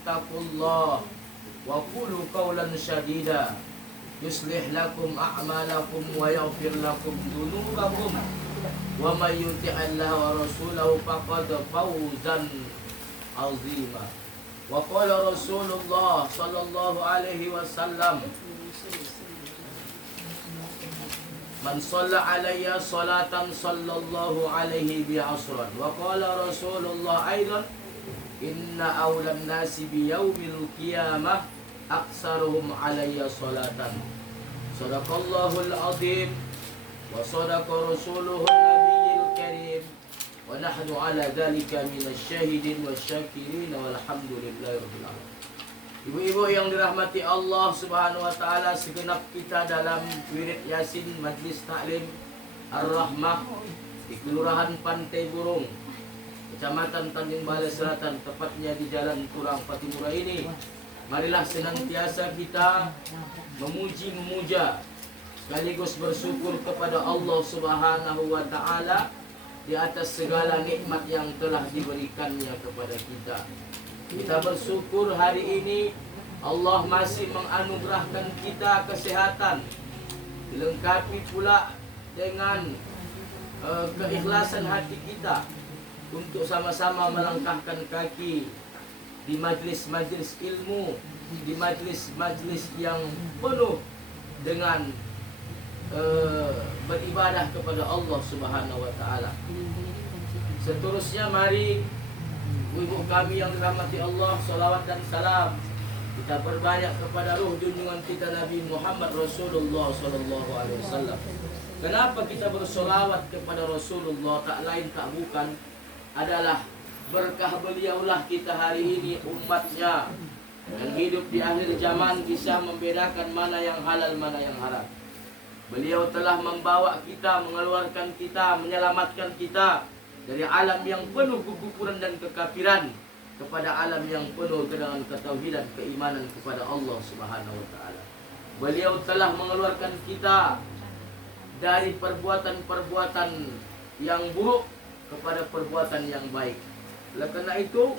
ittaqullah wa qulu qawlan sadida yuslih lakum a'malakum wa yaghfir lakum dhunubakum wa may yuti'illah wa rasulahu faqad fawzan 'azima. Wa qala Rasulullah sallallahu alaihi wasallam, man shalla alayya salatan sallallahu alaihi bi asran. Wa qala Rasulullah aidan, inna awlan nasi bi yaumil qiyamah aksaruhum alayya salatan. Sadaqallahul azim wa sadaqa rasuluhun nabiyil karim wa nahnu ala dhalika minasyahidin wasyakirin walhamdulillahi rabbil alamin. Ibu-ibu yang dirahmati Allah Subhanahu wa taala, segenap kita dalam wirid Yasin Majlis Taklim Ar-Rahmah di Kelurahan Pantai Burung, Kecamatan Tanjung Balai Selatan, tepatnya di Jalan Turang Patimura ini. Marilah senantiasa kita memuja sekaligus bersyukur kepada Allah Subhanahu wa taala di atas segala nikmat yang telah diberikannya kepada kita. Kita bersyukur hari ini Allah masih menganugerahkan kita kesehatan, dilengkapi pula dengan keikhlasan hati kita untuk sama-sama melangkahkan kaki di majlis-majlis ilmu, di majlis-majlis yang penuh dengan beribadah kepada Allah Subhanahu wa taala. Seterusnya mari ibu kami yang dirahmati Allah, salawat dan salam kita perbanyak kepada ruh junjungan kita Nabi Muhammad Rasulullah sallallahu alaihi wasallam. Kenapa kita bersolawat kepada Rasulullah? Tak lain tak bukan adalah berkah beliaulah kita hari ini umatnya yang hidup di akhir zaman bisa membedakan mana yang halal mana yang haram. Beliau telah membawa kita, mengeluarkan kita, menyelamatkan kita dari alam yang penuh kekufuran dan kekafiran kepada alam yang penuh dengan ketauhidan, keimanan kepada Allah Subhanahu wa taala. Beliau telah mengeluarkan kita dari perbuatan-perbuatan yang buruk kepada perbuatan yang baik. Oleh karena itu,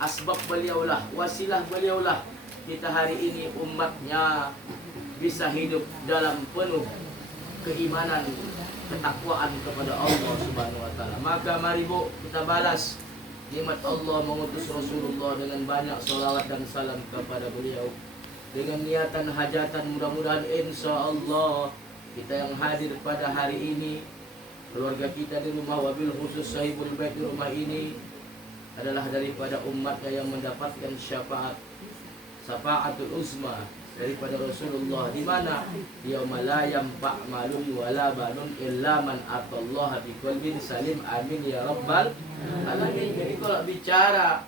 asbab beliaulah, wasilah beliaulah kita hari ini umatnya bisa hidup dalam penuh keimanan, ketakwaan kepada Allah Subhanahu wa taala. Maka mari Bu, kita balas nikmat Allah mengutus Rasulullah dengan banyak salawat dan salam kepada beliau. Dengan niatan hajatan, mudah-mudahan insya-Allah kita yang hadir pada hari ini, keluarga kita di rumah, wabil khusus sahibul bait di rumah ini adalah daripada umatnya yang mendapatkan syafaatul uzma daripada Rasulullah, di mana yauma la yanfa' malun wala banun illa man atallaha biqalbin salim. Amin ya rabbal alamin. Jadi kalau bicara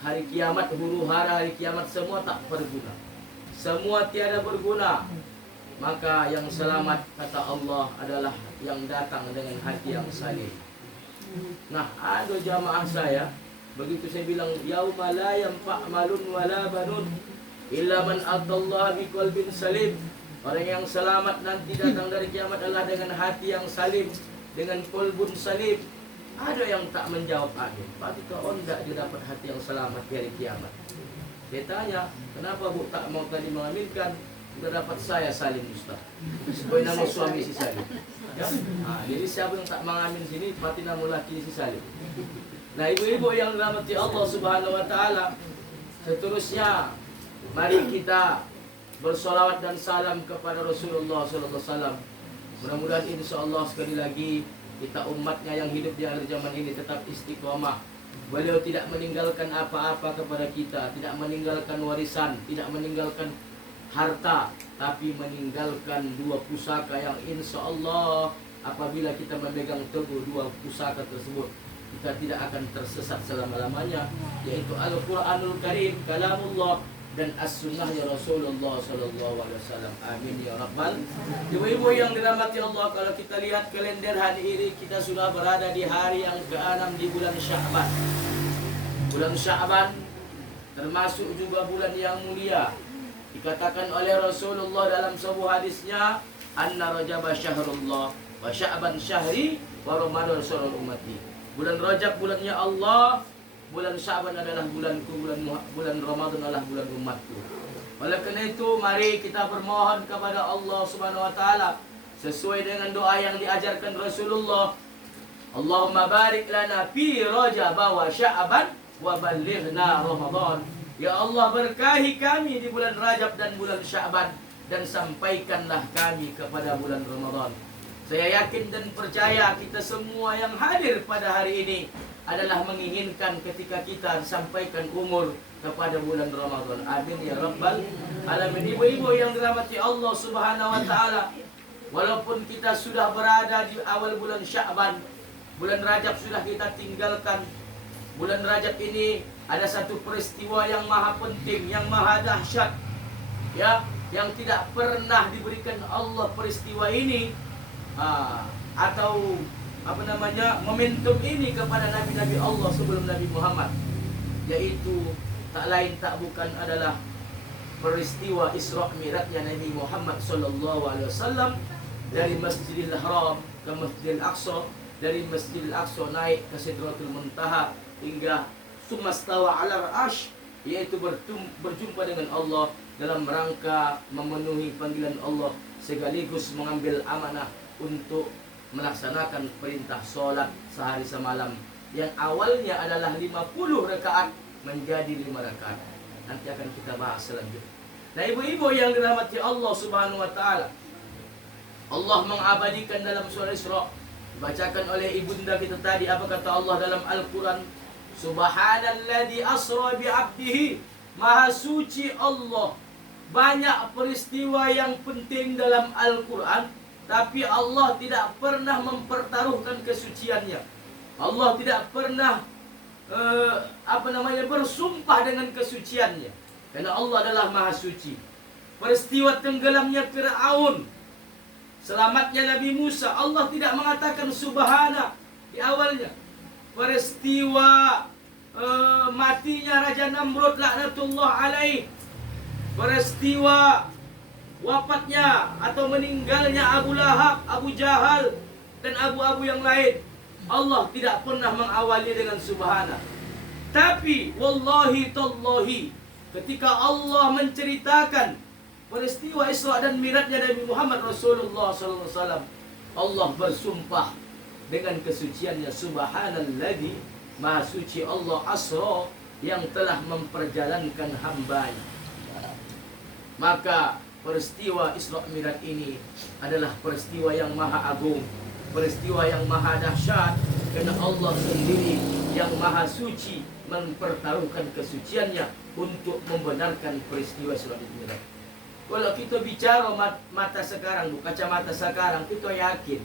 hari kiamat, huru-hara hari kiamat, semua tak berguna, semua tiada berguna. Maka yang selamat kata Allah adalah yang datang dengan hati yang salim. Nah, ada jamaah saya, begitu saya bilang yauma la yanfa' malun wala banun illa man atallaha biqalbin salim, orang yang selamat nanti datang dari kiamat adalah dengan hati yang salim, dengan qalbun salim. Ada yang tak menjawab amin. Pasti kau tidak dia dapat hati yang selamat di hari kiamat. Saya tanya, kenapa Bu tak mau tadi mengaminkan? Sudah dapat saya salim Ustaz, supaya nama suami si salim ya? Jadi siapa yang tak mengamin sini pasti nama laki si salim. Nah, ibu-ibu yang dirahmati Allah Subhanahu wa taala, seterusnya mari kita bersolawat dan salam kepada Rasulullah sallallahu alaihi wasallam. Mudah-mudahan insyaallah sekali lagi kita umatnya yang hidup di akhir zaman ini tetap istiqomah. Beliau tidak meninggalkan apa-apa kepada kita, tidak meninggalkan warisan, tidak meninggalkan harta, tapi meninggalkan dua pusaka yang insyaallah apabila kita memegang teguh dua pusaka tersebut, kita tidak akan tersesat selama-lamanya, yaitu Al-Quranul Karim, kalamullah, dan as-sunnahnya Rasulullah sallallahu alaihi wasallam. Amin ya rabbal. Ibu-ibu yang dirahmati Allah, kalau kita lihat kalender hari ini, kita sudah berada di hari yang ke-6 di bulan Sya'ban. Bulan Sya'ban termasuk juga bulan yang mulia. Dikatakan oleh Rasulullah dalam sebuah hadisnya, anna Rajab syahrullah wa Sya'ban syahri wa Ramadan syahrul ummati. Bulan Rajab bulannya Allah, bulan Sya'ban adalah bulanku, bulan Ramadan adalah bulan umatku. Oleh karena itu, mari kita bermohon kepada Allah Subhanahu wa taala sesuai dengan doa yang diajarkan Rasulullah. Allahumma barik lana fi Rajab wa Sya'ban wa ballighna Ramadan. Ya Allah, berkahi kami di bulan Rajab dan bulan Sya'ban, dan sampaikanlah kami kepada bulan Ramadan. Saya yakin dan percaya kita semua yang hadir pada hari ini adalah menginginkan ketika kita sampaikan umur kepada bulan Ramadan. Amin ya Rabbal Alamin. Ibu-ibu yang dirahmati Allah Subhanahu wa taala, walaupun kita sudah berada di awal bulan Sya'ban, bulan Rajab sudah kita tinggalkan. Bulan Rajab ini ada satu peristiwa yang maha penting, yang maha dahsyat, ya, yang tidak pernah diberikan Allah peristiwa ini atau momentum ini kepada nabi-nabi Allah sebelum Nabi Muhammad, yaitu tak lain tak bukan adalah peristiwa Isra Mi'rajnya Nabi Muhammad sallallahu alaihi wasallam dari Masjidil Haram ke Masjidil Aqsa, dari Masjidil Aqsa naik ke Sidratul Muntaha hingga sumastawa 'alal 'arsy, yaitu berjumpa dengan Allah dalam rangka memenuhi panggilan Allah sekaligus mengambil amanah untuk melaksanakan perintah solat sehari semalam yang awalnya adalah 50 rakaat menjadi 5 rakaat. Nanti akan kita bahas selanjutnya. Nah, ibu-ibu yang dirahmati Allah Subhanahu wa taala, Allah mengabadikan dalam surah Isra, dibacakan oleh ibunda kita tadi, apa kata Allah dalam Al-Quran? Subhanalladzi asra bi'abdihi. Maha suci Allah. Banyak peristiwa yang penting dalam Al-Quran, tapi Allah tidak pernah mempertaruhkan kesuciannya. Allah tidak pernah bersumpah dengan kesuciannya, karena Allah adalah maha suci. Peristiwa tenggelamnya Fir'aun, selamatnya Nabi Musa, Allah tidak mengatakan subhana di awalnya. Peristiwa matinya Raja Namrud laknatullah alaih, peristiwa wafatnya atau meninggalnya Abu Lahab, Abu Jahal, dan abu-abu yang lain, Allah tidak pernah mengawali dengan subhana. Tapi wallahi tallahi, ketika Allah menceritakan peristiwa Isra dan Mi'rajnya Nabi Muhammad Rasulullah SAW, Allah bersumpah dengan kesuciannya. Subhanalladzi, maha suci Allah, asra, yang telah memperjalankan hambanya. Maka peristiwa Isra Mi'raj ini adalah peristiwa yang maha agung, peristiwa yang maha dahsyat, karena Allah sendiri yang maha suci mempertaruhkan kesuciannya untuk membenarkan peristiwa Isra Mi'raj. Kalau kita bicara mata sekarang, kacamata sekarang, kita yakin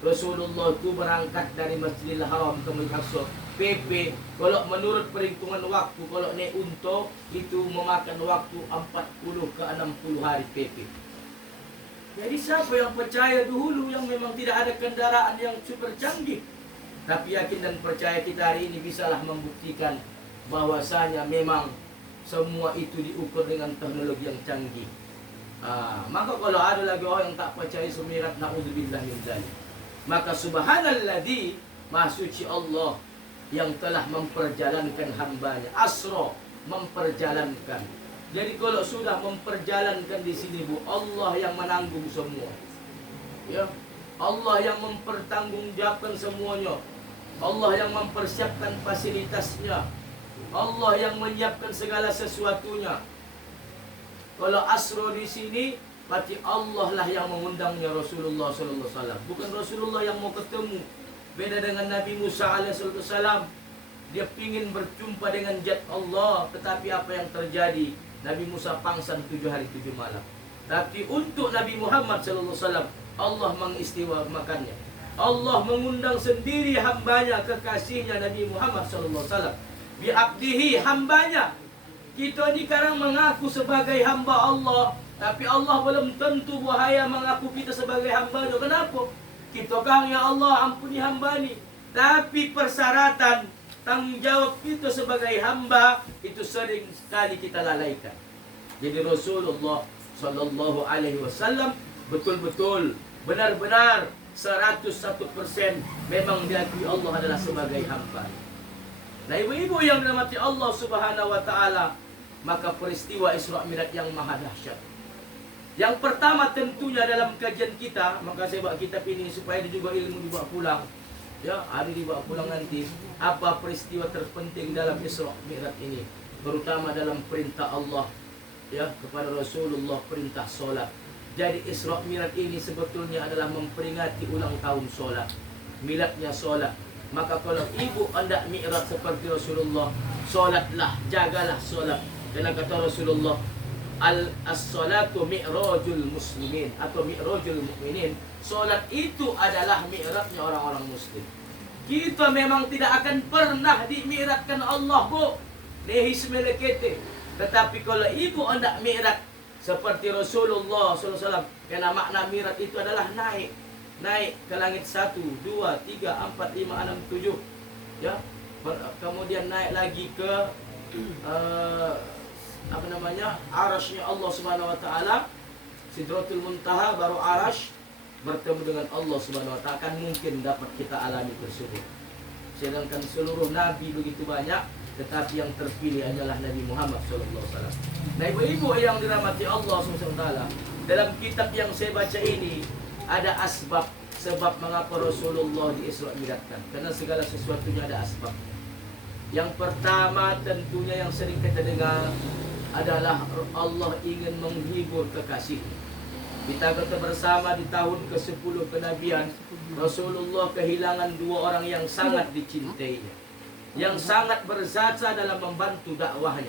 Rasulullah itu berangkat dari Masjidil Haram ke Masjidil Aqsa PP. Kalau menurut perhitungan waktu, kalau naik unta itu memakan waktu 40 ke 60 hari PP. Jadi siapa yang percaya dahulu yang memang tidak ada kendaraan yang super canggih, tapi yakin dan percaya kita hari ini bisalah membuktikan bahwasanya memang semua itu diukur dengan teknologi yang canggih. Maka kalau ada lagi orang yang tak percaya Mi'raj, na'udzubillah min dzalik. Maka subhanalladzi, maha suci Allah yang telah memperjalankan hambanya. Asra, memperjalankan. Jadi kalau sudah memperjalankan di sini, Bu, Allah yang menanggung semua. Ya, Allah yang mempertanggungjawabkan semuanya. Allah yang mempersiapkan fasilitasnya. Allah yang menyiapkan segala sesuatunya. Kalau asro di sini, berarti Allah lah yang mengundangnya Rasulullah sallallahu alaihi wasallam. Bukan Rasulullah yang mau ketemu. Beda dengan Nabi Musa alaihi wasallam. Dia ingin berjumpa dengan zat Allah, tetapi apa yang terjadi? Nabi Musa pangsan 7 hari 7 malam. Tapi untuk Nabi Muhammad sallallahu alaihi wasallam, Allah mengistimewakannya. Allah mengundang sendiri hambanya, kekasihnya Nabi Muhammad sallallahu alaihi wasallam. Bi'abdihi, hambanya. Kita ni sekarang mengaku sebagai hamba Allah, tapi Allah belum tentu bahaya mengaku kita sebagai hamba-Nya. Kenapa? Kita kan, ya Allah ampuni hamba ni. Tapi persyaratan tanggung jawab kita sebagai hamba itu sering sekali kita lalaikan. Jadi Rasulullah sallallahu alaihi wasallam betul-betul benar-benar 101% memang diakui Allah adalah sebagai hamba. Nah, ibu-ibu yang dirahmati Allah Subhanahu wa taala, maka peristiwa Isra Mi'raj yang maha dahsyat. Yang pertama tentunya dalam kajian kita, maka saya buat kitab ini supaya juga ilmu dibawa pulang. Ya, ada dibawa pulang nanti. Apa peristiwa terpenting dalam Isra Mi'raj ini? Terutama dalam perintah Allah ya kepada Rasulullah, perintah solat. Jadi Isra Mi'raj ini sebetulnya adalah memperingati ulang tahun solat, miladnya solat. Maka kalau ibu hendak mi'raj seperti Rasulullah, solatlah, jagalah solat. Karena kata Rasulullah, as-salatu mi'rajul muslimin atau mi'rajul mu'minin. Solat itu adalah mi'rajnya orang-orang muslim. Kita memang tidak akan pernah dimi'rajkan Allah, Bu. Nehis melekete. Tetapi kalau ibu hendak mi'raj seperti Rasulullah SAW, karena makna mi'raj itu adalah naik. Naik ke langit 1, 2, 3, 4, 5, 6, 7 ya. Kemudian naik lagi ke arasy-Nya Allah Subhanahu wa taala, Sidratul Muntaha, baru arasy, bertemu dengan Allah Subhanahu wa taala. Kan mungkin dapat kita alami tersebut. Sedangkan seluruh nabi begitu banyak, tetapi yang terpilih adalah Nabi Muhammad sallallahu alaihi wasallam. Nah, ibu-ibu yang dirahmati Allah Subhanahu wa taala, dalam kitab yang saya baca ini ada sebab mengapa Rasulullah di-Isra Mi'rajkan. Karena segala sesuatunya ada asbab. Yang pertama tentunya yang sering kita dengar adalah Allah ingin menghibur kekasih. Kita kata bersama di tahun ke-10 kenabian, Rasulullah kehilangan 2 orang yang sangat dicintainya, yang sangat berjasa dalam membantu dakwahnya.